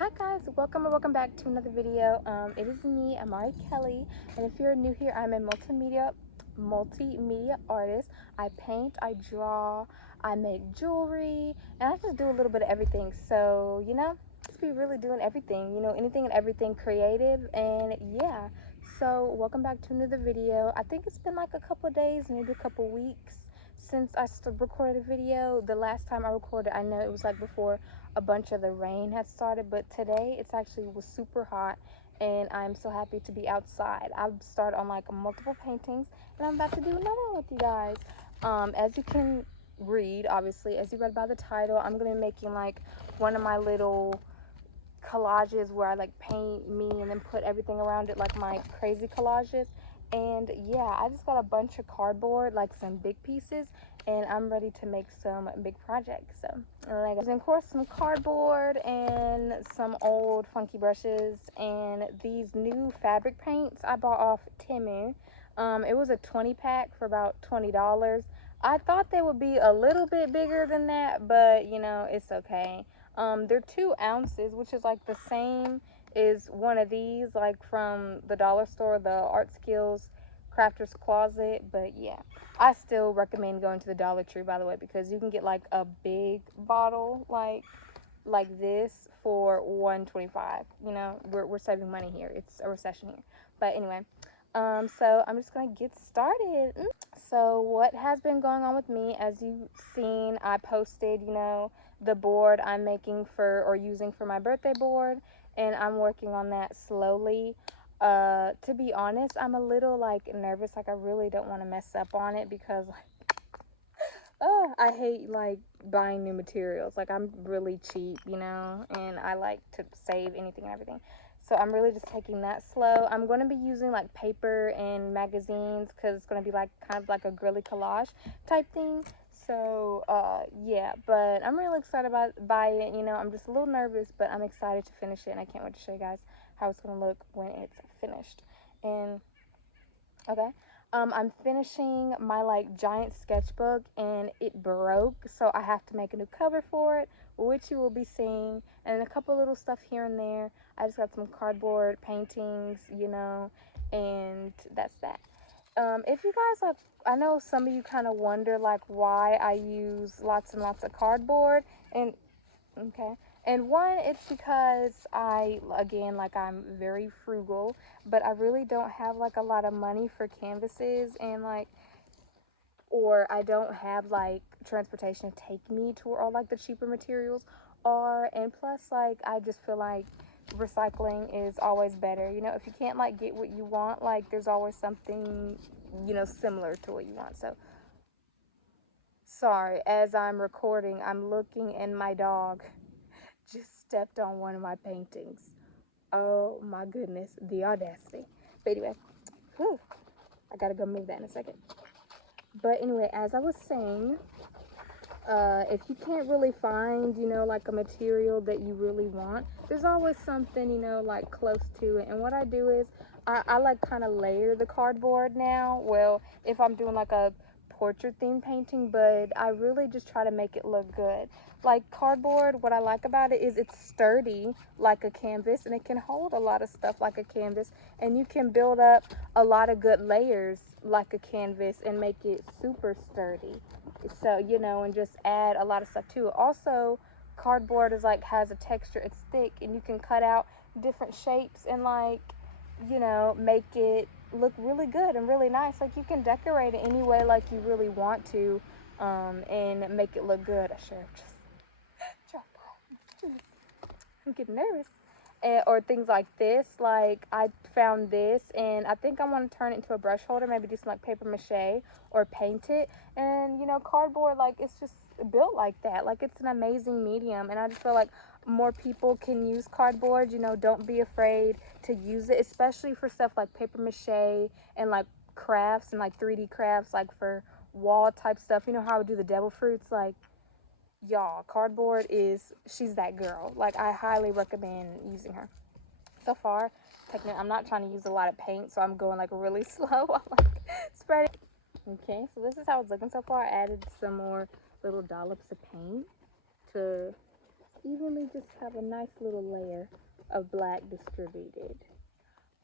Hi guys, welcome or welcome back to another video. It is me, Amari Kelly, and if you're new here, I'm a multimedia artist. I paint, I draw, I make jewelry, and I just do a little bit of everything. So, just be really doing everything, anything and everything creative. And yeah, so welcome back to another video. I think it's been like a couple of days, maybe a couple weeks since I recorded a video. The last time I recorded, I know it was like before a bunch of the rain had started, but today it's actually was super hot and I'm so happy to be outside. I've started on like multiple paintings and I'm about to do another one with you guys. As you can read, obviously, as you read by the title, I'm gonna be making like one of my little collages where I like paint me and then put everything around it, like my crazy collages. And yeah, I just got a bunch of cardboard, like some big pieces, and I'm ready to make some big projects. So like, of course, some cardboard and some old funky brushes and these new fabric paints I bought off Temu. It was a 20 pack for about $20. I thought they would be a little bit bigger than that, but it's okay. They're 2 ounces, which is like the same as one of these, like from the dollar store, the Art Skills Crafter's Closet. But yeah, I still recommend going to the Dollar Tree, by the way, because you can get like a big bottle like this for $1.25. We're saving money here. It's a recession here. But anyway, so I'm just gonna get started. So what has been going on with me, as you've seen, I posted, the board I'm making for or using for my birthday board, and I'm working on that slowly. To be honest, I'm a little like nervous, like I really don't want to mess up on it because like, I hate like buying new materials. Like I'm really cheap, and I like to save anything and everything. So I'm really just taking that slow. I'm going to be using like paper and magazines because it's going to be like kind of like a girly collage type thing. So yeah, but I'm really excited by it. I'm just a little nervous, but I'm excited to finish it, and I can't wait to show you guys how it's going to look when it's finished. And okay. I'm finishing my like giant sketchbook and it broke, so I have to make a new cover for it, which you will be seeing, and a couple little stuff here and there. I just got some cardboard paintings, and that's that. If you guys like, I know some of you kind of wonder like why I use lots and lots of cardboard, and okay. And one, it's because again, like I'm very frugal, but I really don't have like a lot of money for canvases and like, or I don't have like transportation to take me to where all like the cheaper materials are. And plus, like, I just feel like recycling is always better. If you can't like get what you want, like there's always something, similar to what you want. So, sorry, as I'm recording, I'm looking and my dog just stepped on one of my paintings. Oh my goodness, the audacity. But anyway, whew, I gotta go move that in a second. But anyway, as I was saying, if you can't really find, like a material that you really want, there's always something, like close to it. And what I do is I like kind of layer the cardboard now. Well, if I'm doing like a portrait theme painting, but I really just try to make it look good. Like cardboard, what I like about it is it's sturdy like a canvas, and it can hold a lot of stuff like a canvas, and you can build up a lot of good layers like a canvas and make it super sturdy. So, and just add a lot of stuff to it. Also, cardboard is like has a texture, it's thick, and you can cut out different shapes and like, make it look really good and really nice. Like you can decorate it any way like you really want to, and make it look good. I sure just I'm getting nervous. Or things like this, like I found this and I think I want to turn it into a brush holder, maybe do some like paper mache or paint it. And cardboard, like it's just built like that, like it's an amazing medium, and I just feel like more people can use cardboard. Don't be afraid to use it, especially for stuff like paper mache and like crafts and like 3D crafts, like for wall type stuff. How I would do the devil fruits, like y'all, cardboard she's that girl. Like I highly recommend using her. So far, technically I'm not trying to use a lot of paint, so I'm going like really slow. I'm like spreading. Okay, so this is how it's looking so far. I added some more little dollops of paint to evenly just have a nice little layer of black distributed.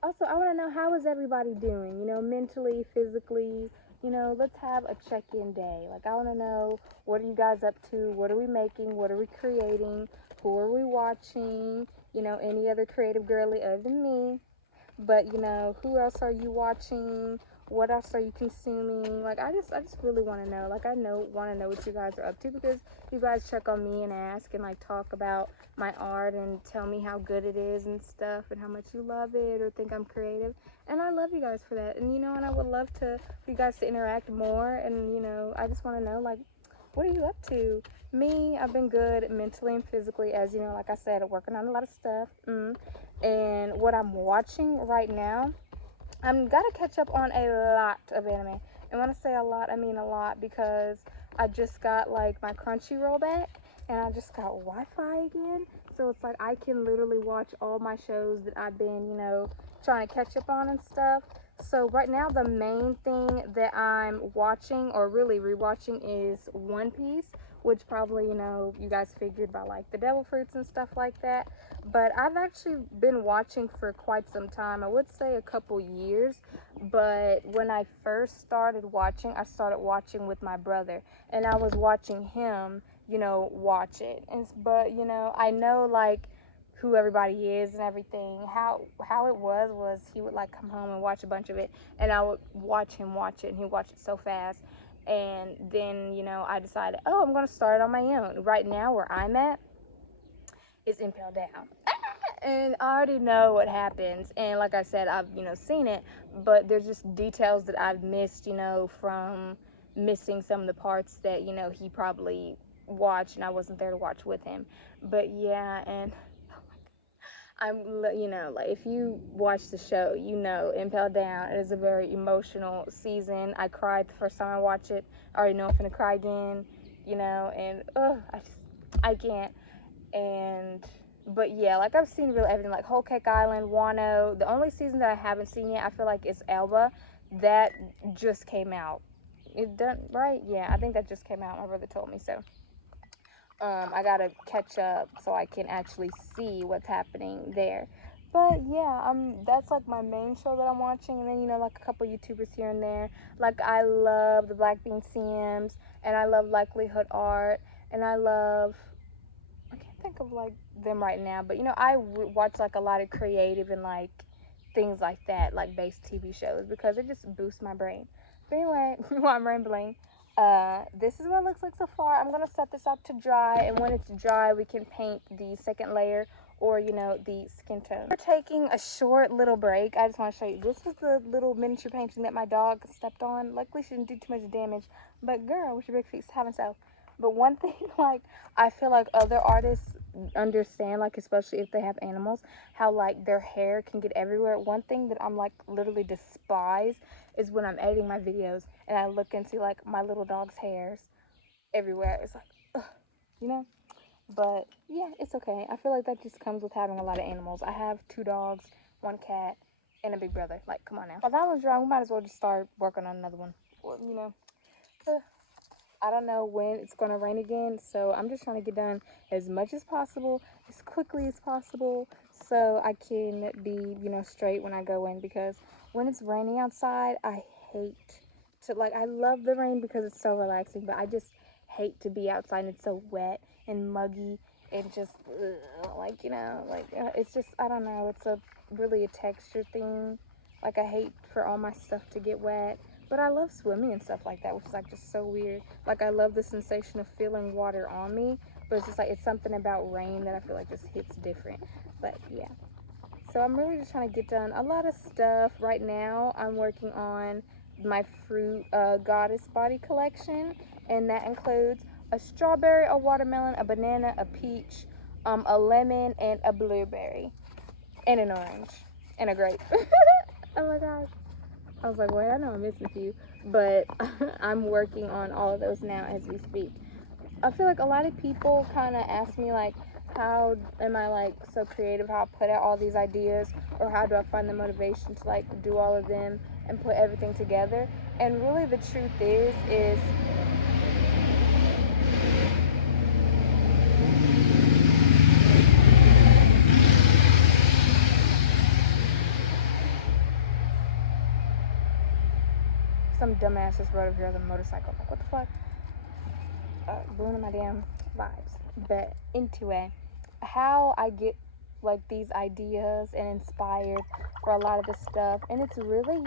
Also, I want to know, how is everybody doing, you know, mentally, physically. You know, let's have a check-in day. Like, I want to know, what are you guys up to? What are we making? What are we creating? Who are we watching? You know, any other creative girly other than me. But, you know, who else are you watching? What else are you consuming? Like, I just really want to know. Like, I want to know what you guys are up to, because you guys check on me and ask and, like, talk about my art and tell me how good it is and stuff and how much you love it or think I'm creative. And I love you guys for that. And, you know, and I would love for you guys to interact more. And, you know, I just want to know, like, what are you up to? Me, I've been good mentally and physically, as you know, like I said, working on a lot of stuff. And what I'm watching right now, I'm gotta catch up on a lot of anime. And when I say a lot, I mean a lot, because I just got like my Crunchyroll back, and I just got Wi-Fi again. So it's like I can literally watch all my shows that I've been, you know, trying to catch up on and stuff. So right now the main thing that I'm watching, or really rewatching, is One Piece, which probably, you know, you guys figured by like the devil fruits and stuff like that. But I've actually been watching for quite some time. I would say a couple years. But when I first started watching, I started watching with my brother, and I was watching him, you know, watch it. But, you know, I know like who everybody is and everything. How it was he would like come home and watch a bunch of it, and I would watch him watch it, and he'd watch it so fast. And then, you know, I decided, oh, I'm gonna start on my own. Right now where I'm at is Impel Down. And I already know what happens, and like I said, I've, you know, seen it, but there's just details that I've missed, you know, from missing some of the parts that, you know, he probably watched and I wasn't there to watch with him. But yeah, and you know, like, if you watch the show, you know, Impel Down is a very emotional season. I cried the first time I watched it. I already know I'm gonna cry again, you know, and I can't. But yeah, like, I've seen really everything, like Whole Cake Island, Wano. The only season that I haven't seen yet, I feel like, is Elba. That just came out. It done, right? Yeah, I think that just came out. My brother told me so. I gotta catch up so I can actually see what's happening there. But yeah, that's like my main show that I'm watching, and then, you know, like a couple YouTubers here and there. Like, I love the Black Bean CMs, and I love Likelihood Art, and I can't think of like them right now, but, you know, I watch like a lot of creative and like things like that, like based TV shows, because it just boosts my brain. But anyway, while I'm rambling, this is what it looks like so far. I'm gonna set this out to dry, and when it's dry, we can paint the second layer, or, you know, the skin tone. We're taking a short little break. I just want to show you, this is the little miniature painting that my dog stepped on. Luckily she didn't do too much damage, but girl, with your big feet, having so. But one thing, like, I feel like other artists understand, like, especially if they have animals, how like their hair can get everywhere. One thing that I'm like literally despise is when I'm editing my videos and I look and see like my little dog's hairs everywhere. It's like, ugh, you know. But yeah, it's okay. I feel like that just comes with having a lot of animals. I have 2 dogs, 1 cat, and a big brother. Like, come on now. While that was dry, we might as well just start working on another one. Well, you know, I don't know when it's going to rain again, so I'm just trying to get done as much as possible, as quickly as possible, so I can be, you know, straight when I go in, because when it's raining outside, I hate to, like, I love the rain because it's so relaxing, but I just hate to be outside and it's so wet and muggy and just, like, you know, like, it's just, I don't know, it's really a texture thing. Like, I hate for all my stuff to get wet. But I love swimming and stuff like that, which is like just so weird. Like, I love the sensation of feeling water on me, but it's just like, it's something about rain that I feel like just hits different. But yeah, so I'm really just trying to get done a lot of stuff. Right now I'm working on my fruit goddess body collection, and that includes a strawberry, a watermelon, a banana, a peach, a lemon, and a blueberry, and an orange, and a grape. Oh my gosh. I was like, wait, I know I'm missing a few, but I'm working on all of those now as we speak. I feel like a lot of people kind of ask me, like, how am I, like, so creative, how I put out all these ideas, or how do I find the motivation to, like, do all of them and put everything together. And really the truth is some dumbass just rode over here on a motorcycle. Like, what the fuck? Ruining my damn vibes. But anyway, how I get like these ideas and inspired for a lot of this stuff, and it's really,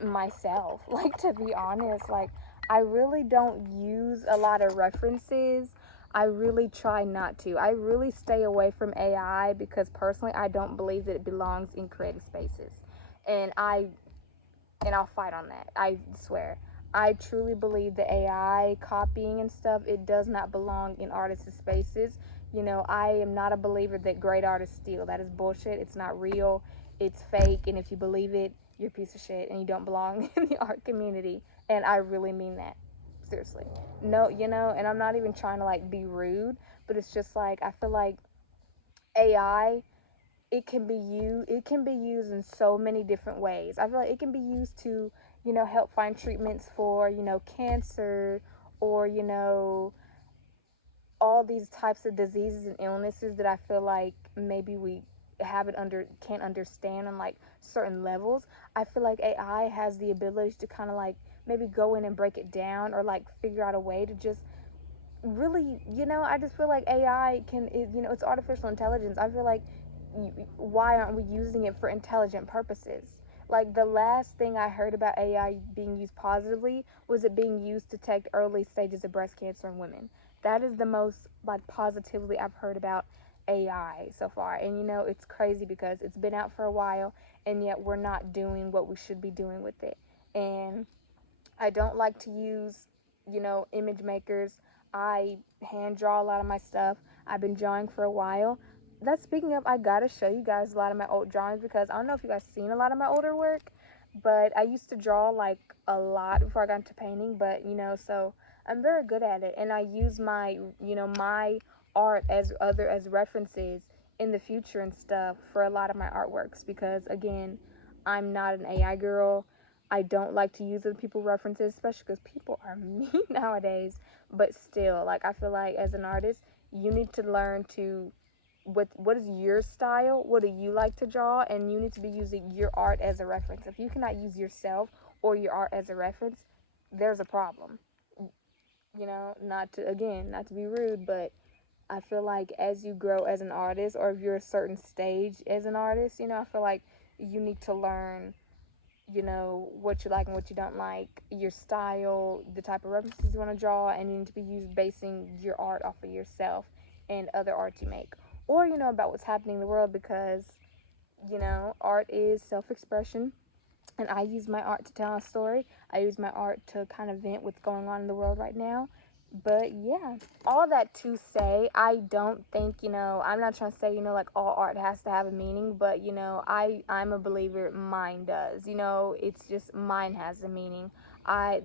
myself. Like, to be honest, like, I really don't use a lot of references. I really try not to. I really stay away from AI because personally I don't believe that it belongs in creative spaces. And I'll fight on that. I swear. I truly believe the AI copying and stuff, it does not belong in artists' spaces. I am not a believer that great artists steal. That is bullshit. It's not real. It's fake. And if you believe it, you're a piece of shit and you don't belong in the art community. And I really mean that. Seriously. No, and I'm not even trying to like be rude, but it's just like I feel like AI, it can be used in so many different ways. I feel like it can be used to, help find treatments for, cancer, or, all these types of diseases and illnesses that I feel like maybe we can't understand on like certain levels. I feel like AI has the ability to kind of like maybe go in and break it down, or like figure out a way to just really, I just feel like AI it's artificial intelligence. I feel like, why aren't we using it for intelligent purposes? Like, the last thing I heard about AI being used positively was it being used to detect early stages of breast cancer in women. That is the most like positively I've heard about AI so far. And it's crazy because it's been out for a while and yet we're not doing what we should be doing with it. And I don't like to use, image makers. I hand draw a lot of my stuff. I've been drawing for a while. That's speaking of, I gotta show you guys a lot of my old drawings because I don't know if you guys seen a lot of my older work, but I used to draw like a lot before I got into painting. But so I'm very good at it, and I use my art as references in the future and stuff for a lot of my artworks because, again, I'm not an AI girl. I don't like to use other people's references, especially because people are mean nowadays. But still, like, I feel like as an artist, you need to learn to what is your style, what do you like to draw, and you need to be using your art as a reference. If you cannot use yourself or your art as a reference, there's a problem. Not to be rude, but I feel like as you grow as an artist, or if you're a certain stage as an artist, I feel like you need to learn, what you like and what you don't like, your style, the type of references you want to draw, and you need to be basing your art off of yourself and other art you make, or about what's happening in the world, because art is self-expression, and I use my art to tell a story. I use my art to kind of vent what's going on in the world right now. But yeah, all that to say, I don't think, I'm not trying to say, like all art has to have a meaning, but I'm a believer mine does. It's just mine has a meaning. My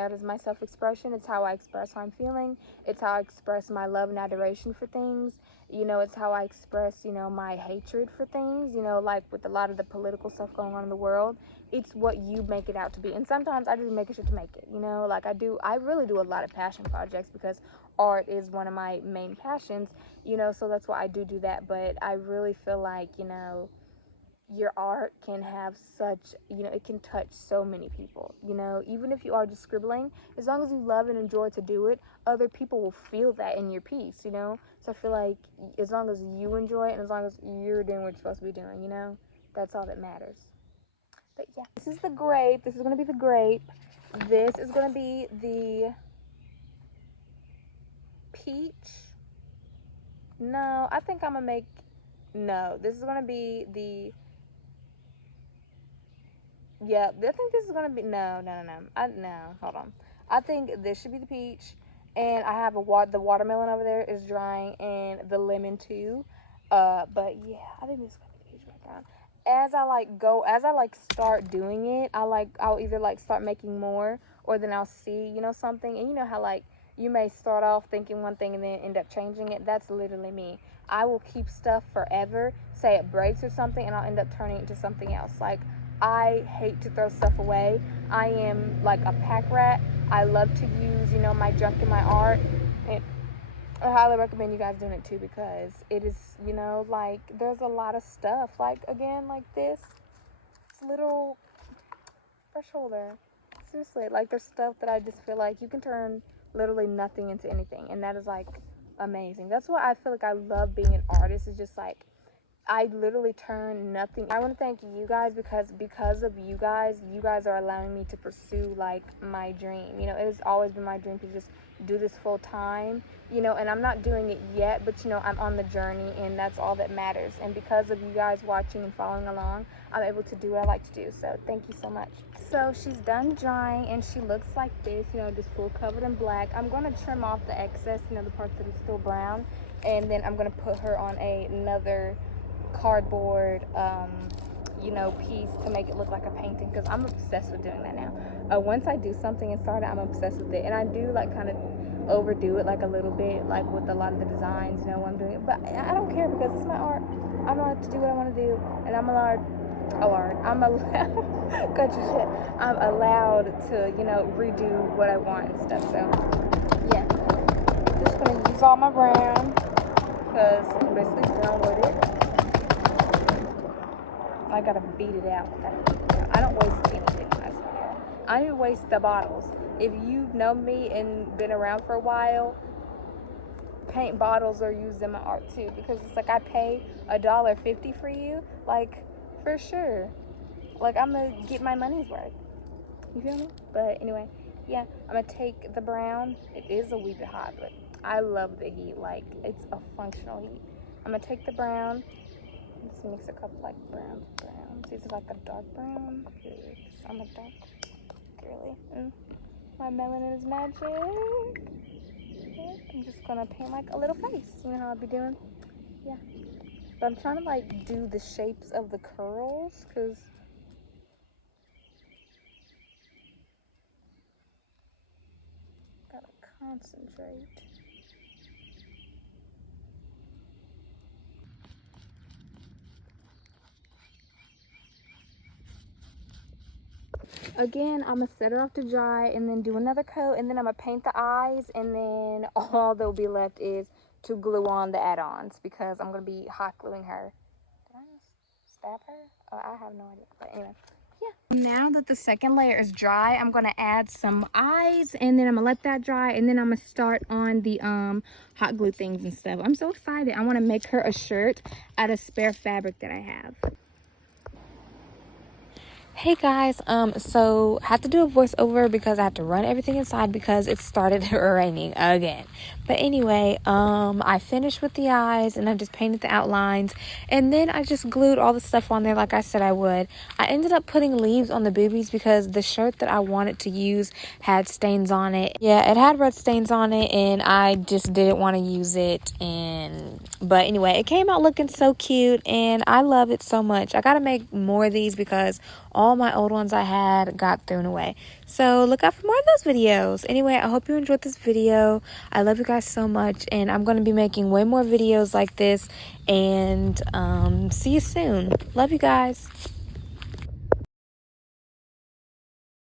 art is my self-expression. It's how I express how I'm feeling. It's how I express my love and adoration for things. It's how I express, my hatred for things, like with a lot of the political stuff going on in the world. It's what you make it out to be. And sometimes I just make it to make it, like I really do a lot of passion projects because art is one of my main passions, so that's why I do that. But I really feel like, your art can have such, it can touch so many people, even if you are just scribbling, as long as you love and enjoy to do it, other people will feel that in your piece, so I feel like as long as you enjoy it and as long as you're doing what you're supposed to be doing, that's all that matters. But yeah, this is the grape. This is going to be the grape. This is going to be the peach. No, I think I'm going to make, no, this is going to be the, yeah, I think this is going to be, no, hold on. I think this should be the peach. And I have the watermelon over there is drying, and the lemon too. But yeah, I think this is going to be the peach background. As I start doing it, I'll either like start making more, or then I'll see, something. And you know how like you may start off thinking one thing and then end up changing it. That's literally me. I will keep stuff forever, say it breaks or something, and I'll end up turning it into something else. Like, I hate to throw stuff away. I am like a pack rat. I love to use, my junk in my art. And I highly recommend you guys doing it too, because it is, like, there's a lot of stuff. Like, again, like this little brush holder. seriously, like there's stuff that I just feel like you can turn literally nothing into anything, and that is like amazing. That's why I feel like I love being an artist. It's just like I literally turn nothing. I want to thank you guys because of you guys are allowing me to pursue like my dream. You know, it has always been my dream to just do this full time, you know, and I'm not doing it yet, but you know, I'm on the journey, and that's all that matters. And because of you guys watching and following along, I'm able to do what I like to do. So thank you so much. So she's done drying, and she looks like this, you know, just full covered in black. I'm going to trim off the excess, you know, the parts that are still brown, and then I'm going to put her on another cardboard you know, piece to make it look like a painting, because I'm obsessed with doing that now. Once I do something and start it, I'm obsessed with it, and I do like kind of overdo it like a little bit, like with a lot of the designs, you know, when I'm doing it, but I don't care because it's my art. I'm allowed to do what I want to do, and I'm allowed cut your shit. I'm allowed to, you know, redo what I want and stuff. So yeah, just gonna use all my brown because I'm basically brown with it. I gotta beat it out. I don't waste anything, I swear. I don't even waste the bottles. If you've known me and been around for a while, paint bottles are used in my art too, because it's like I pay $1.50 for you, like for sure. Like I'm gonna get my money's worth. You feel me? But anyway, yeah, I'm gonna take the brown. It is a wee bit hot, but I love the heat. Like it's a functional heat. I'm gonna take the brown. Let's mix a couple like browns. This is like a dark brown. I'm a dark girly. My melanin is magic. Yeah, I'm just gonna paint like a little face. You know how I'll be doing? Yeah. But I'm trying to like do the shapes of the curls, because gotta concentrate. Again, I'm gonna set her off to dry and then do another coat, and then I'm gonna paint the eyes, and then all that'll be left is to glue on the add-ons, because I'm gonna be hot gluing her. Did I just stab her? Oh, I have no idea. But anyway, yeah. Now that the second layer is dry, I'm gonna add some eyes, and then I'm gonna let that dry, and then I'm gonna start on the hot glue things and stuff. I'm so excited. I want to make her a shirt out of spare fabric that I have. Hey guys, so I have to do a voiceover because I have to run everything inside because it started raining again. But anyway, I finished with the eyes and I just painted the outlines, and then I just glued all the stuff on there like I said I would. I ended up putting leaves on the boobies because the shirt that I wanted to use had stains on it. Yeah, it had red stains on it, and I just didn't want to use it. But anyway, it came out looking so cute, and I love it so much. I gotta make more of these because all my old ones I had got thrown away. So look out for more of those videos. Anyway, I hope you enjoyed this video. I love you guys so much, and I'm going to be making way more videos like this, and see you soon. Love you guys.